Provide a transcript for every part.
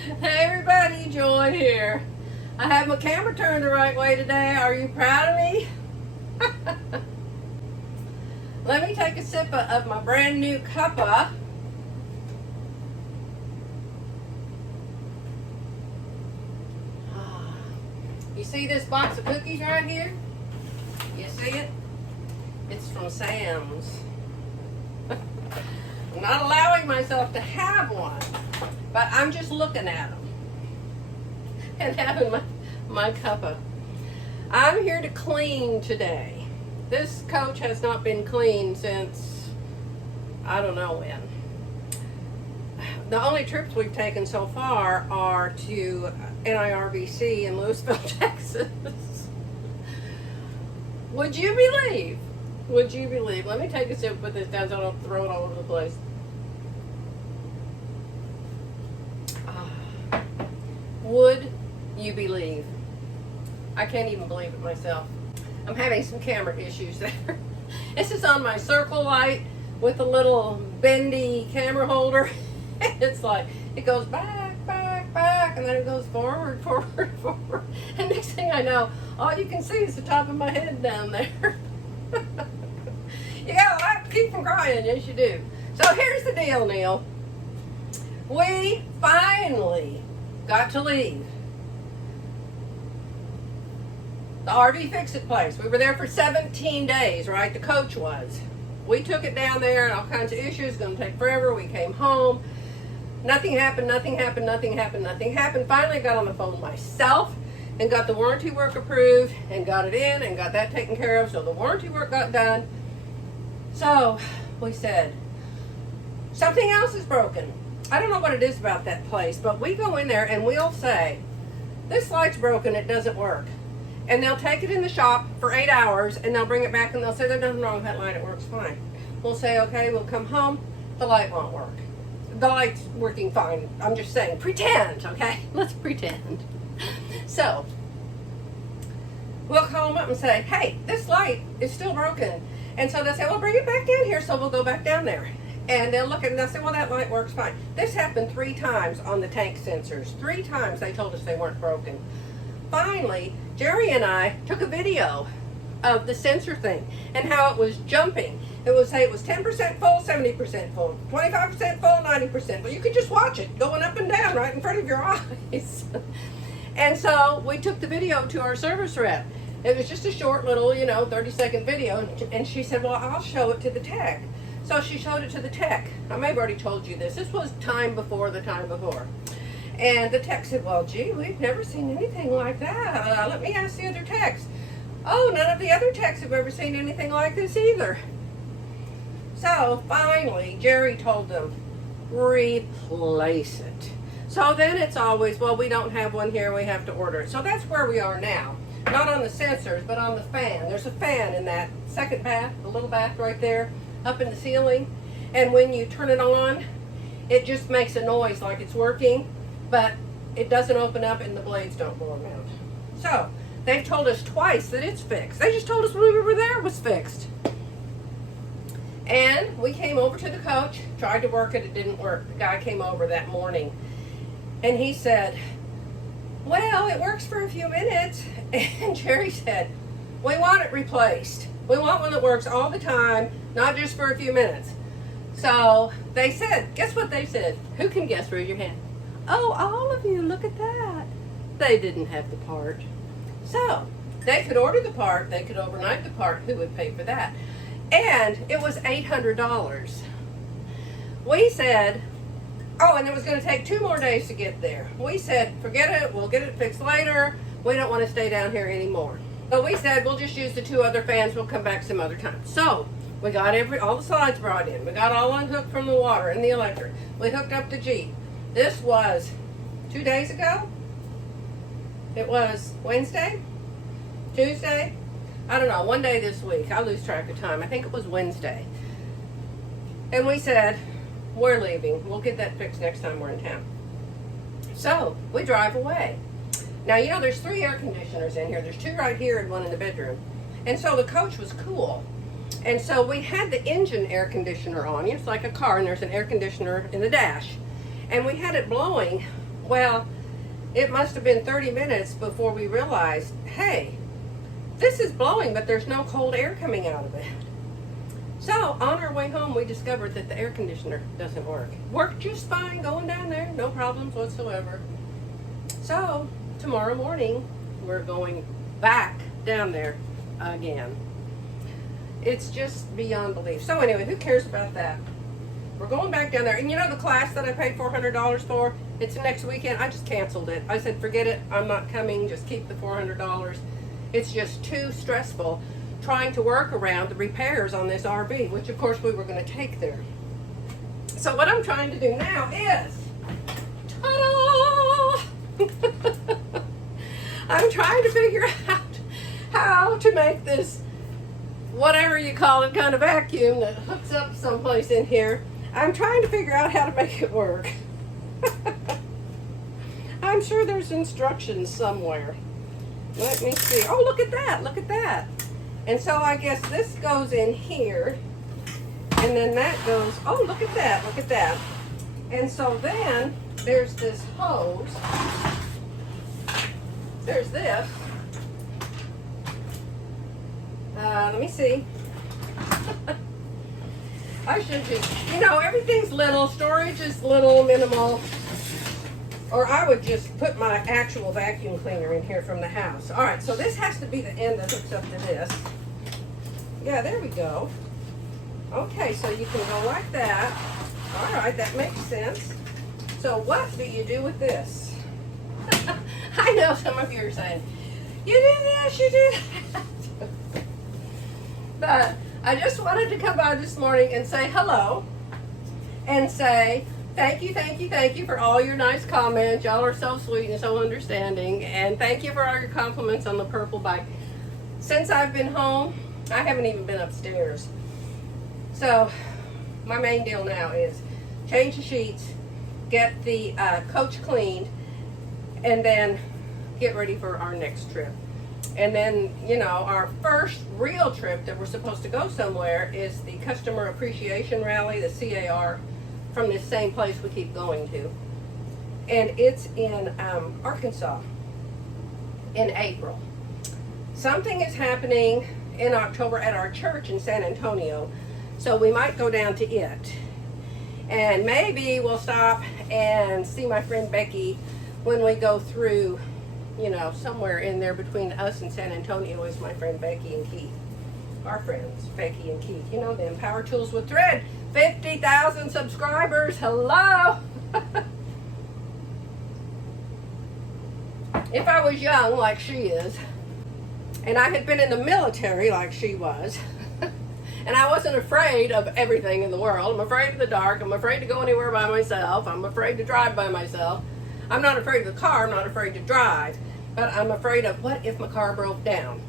Hey everybody, Joy here. I have my camera turned the right way today. Are you proud of me? Let me take a sip of my brand new cuppa. You see this box of cookies right here? You see it? It's from Sam's. I'm not allowing myself to have one, but I'm just looking at them and having my cuppa. I'm here to clean today. This coach has not been cleaned since I don't know when. The only trips we've taken so far are to NIRBC in Lewisville, Texas. Would you believe? Would you believe? Let me take a sip and put this down so I don't throw it all over the place. Would you believe? I can't even believe it myself. I'm having some camera issues there. This is on my circle light with a little bendy camera holder. It's like, it goes back, back, back, and then it goes forward, forward, forward. And next thing I know, all you can see is the top of my head down there. You gotta laugh to keep from crying, yes you do. So here's the deal, Neil. We finally got to leave the RV Fix-It place. We were there for 17 days, right? The coach was. We took it down there and all kinds of issues, gonna take forever. We came home. Nothing happened, nothing happened, nothing happened, nothing happened. Finally got on the phone myself and got the warranty work approved and got it in and got that taken care of. So the warranty work got done. So we said, something else is broken. I don't know what it is about that place, but we go in there and we'll say, this light's broken, it doesn't work. And they'll take it in the shop for 8 hours and they'll bring it back and they'll say, there's nothing wrong with that light, it works fine. We'll say, okay, we'll come home, the light won't work. The light's working fine. I'm just saying, pretend, okay? Let's pretend. So, we'll call them up and say, hey, this light is still broken. And so they'll say, well, bring it back in here. So we'll go back down there. And they'll look at it and they'll say, well, that light works fine. This happened 3 times on the tank sensors. 3 times they told us they weren't broken. Finally, Jerry and I took a video of the sensor thing and how it was jumping. It would say it was 10% full, 70% full, 25% full, 90% full. You could just watch it going up and down right in front of your eyes. And so we took the video to our service rep. It was just a short little, 30-second video. And she said, well, I'll show it to the tech. So she showed it to the tech. I may have already told you this. This was time before the time before. And the tech said, well, gee, we've never seen anything like that. Let me ask the other techs. Oh, none of the other techs have ever seen anything like this either. So finally, Jerry told them, replace it. So then it's always, well, we don't have one here, we have to order it. So that's where we are now. Not on the sensors, but on the fan. There's a fan in that second bath, the little bath right there, up in the ceiling. And when you turn it on, it just makes a noise like it's working, but it doesn't open up and the blades don't blow around. So they've told us twice that it's fixed. They just told us when we were there it was fixed. And we came over to the coach, tried to work it, it didn't work. The guy came over that morning and he said, well, it works for a few minutes. And Jerry said, we want it replaced. We want one that works all the time, not just for a few minutes. So they said, guess what they said? Who can guess? Raise your hand. Oh, all of you, look at that. They didn't have the part. So they could order the part, they could overnight the part. Who would pay for that? And it was $800. We said, oh, and it was going to take 2 more days to get there. We said, forget it, we'll get it fixed later. We don't want to stay down here anymore. But we said, we'll just use the 2 other fans, we'll come back some other time. So we got all the slides brought in. We got all unhooked from the water and the electric. We hooked up the Jeep. This was 2 days ago. It was Wednesday, Tuesday. I don't know, one day this week. I lose track of time. I think it was Wednesday. And we said, we're leaving. We'll get that fixed next time we're in town. So we drive away. Now, there's 3 air conditioners in here. There's 2 right here and 1 in the bedroom. And so the coach was cool. And so we had the engine air conditioner on. It's like a car, and there's an air conditioner in the dash. And we had it blowing Well, it must have been 30 minutes before we realized, hey, this is blowing, but there's no cold air coming out of it. So on our way home, we discovered that the air conditioner doesn't work. Worked just fine going down there, no problems whatsoever. So tomorrow morning, we're going back down there again. It's just beyond belief. So anyway, who cares about that? We're going back down there. And you know the class that I paid $400 for? It's next weekend. I just canceled it. I said, forget it. I'm not coming. Just keep the $400. It's just too stressful trying to work around the repairs on this RV, which of course we were going to take there. So what I'm trying to do now is, ta-da! I'm trying to figure out how to make this, whatever you call it, kind of vacuum that hooks up someplace in here. I'm trying to figure out how to make it work. I'm sure there's instructions somewhere. Let me see. Oh, look at that. Look at that. And so I guess this goes in here. And then that goes, oh, look at that. Look at that. And so then there's this hose. There's this. Let me see. I should just, you know, everything's little. Storage is little, minimal. Or I would just put my actual vacuum cleaner in here from the house. All right, so this has to be the end that hooks up to this. Yeah, there we go. Okay, so you can go like that. All right, that makes sense. So what do you do with this? I know some of you are saying, you do this, you do that. But I just wanted to come by this morning and say hello and say, thank you for all your nice comments. Y'all are so sweet and so understanding. And thank you for all your compliments on the purple bike. Since I've been home, I haven't even been upstairs. So my main deal now is change the sheets, get the coach cleaned, and then get ready for our next trip. And then, you know, our first real trip that we're supposed to go somewhere is the Customer Appreciation Rally, the CAR, from this same place we keep going to. And it's in Arkansas in April. Something is happening in October at our church in San Antonio, so we might go down to it. And maybe we'll stop and see my friend Becky when we go through, you know, somewhere in there between us and San Antonio is my friend Becky and Keith. Our friends, Becky and Keith. You know them, Power Tools with Thread. 50,000 subscribers. Hello. If I was young like she is, and I had been in the military like she was, and I wasn't afraid of everything in the world. I'm afraid of the dark. I'm afraid to go anywhere by myself. I'm afraid to drive by myself. I'm not afraid of the car. I'm not afraid to drive. But I'm afraid of what if my car broke down.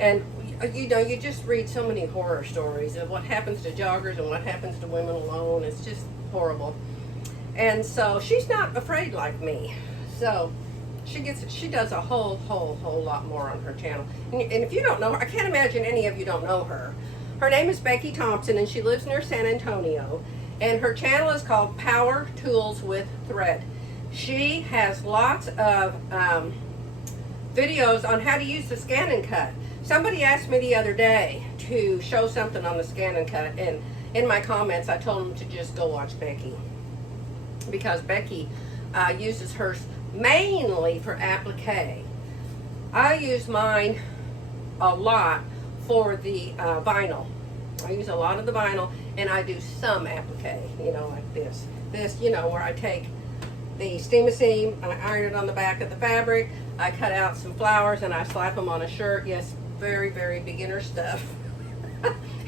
And you know, you just read so many horror stories of what happens to joggers and what happens to women alone. It's just horrible. And so she's not afraid like me. So she does a whole lot more on her channel. And if you don't know her, I can't imagine any of you don't know her. Her name is Becky Thompson, and she lives near San Antonio. And her channel is called Power Tools with Thread. She has lots of videos on how to use the Scan and Cut. Somebody asked me the other day to show something on the Scan and Cut, and in my comments I told them to just go watch Becky, because Becky uses hers mainly for applique. I use mine a lot for the vinyl. I use a lot of the vinyl, and I do some applique, you know, like this. This, you know, where I take the steam seam, I iron it on the back of the fabric, I cut out some flowers, and I slap them on a shirt. Yes, very beginner stuff.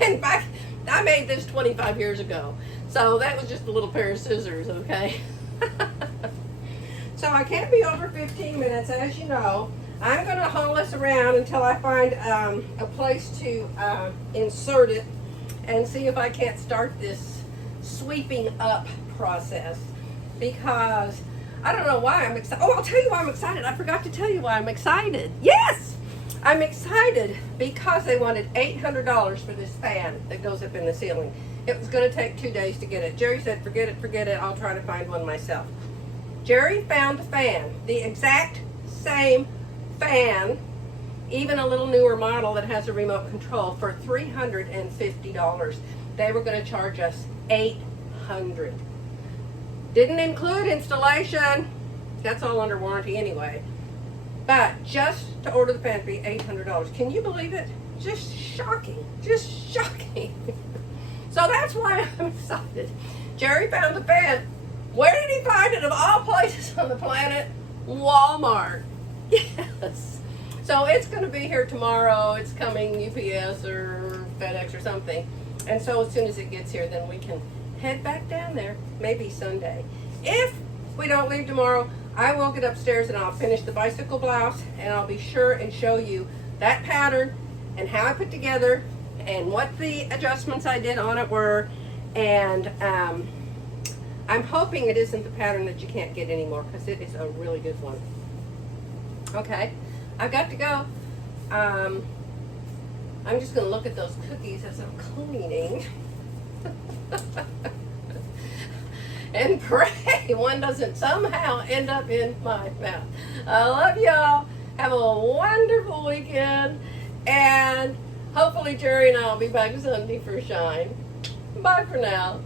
In fact, I made this 25 years ago, so that was just a little pair of scissors, okay? So I can't be over 15 minutes, as you know. I'm going to haul this around until I find a place to insert it and see if I can't start this sweeping up process, because I don't know why I'm excited. Oh, I'll tell you why I'm excited. I forgot to tell you why I'm excited. Yes! I'm excited because they wanted $800 for this fan that goes up in the ceiling. It was going to take 2 days to get it. Jerry said, forget it, I'll try to find one myself. Jerry found the fan, the exact same fan, even a little newer model that has a remote control, for $350. They were going to charge us $800. Didn't include installation. That's all under warranty anyway. But just to order the fan fee, $800. Can you believe it? Just shocking. Just shocking. So that's why I'm excited. Jerry found the fan. Where did he find it of all places on the planet? Walmart. Yes. So it's going to be here tomorrow. It's coming UPS or FedEx or something. And so as soon as it gets here, then we can head back down there, maybe Sunday. If we don't leave tomorrow, I will get upstairs and I'll finish the bicycle blouse, and I'll be sure and show you that pattern and how I put together and what the adjustments I did on it were. And I'm hoping it isn't the pattern that you can't get anymore, because it is a really good one. Okay, I've got to go. I'm just going to look at those cookies as I'm cleaning. And pray one doesn't somehow end up in my mouth. I love y'all. Have a wonderful weekend. And hopefully Jerry and I will be back Sunday for Shine. Bye for now.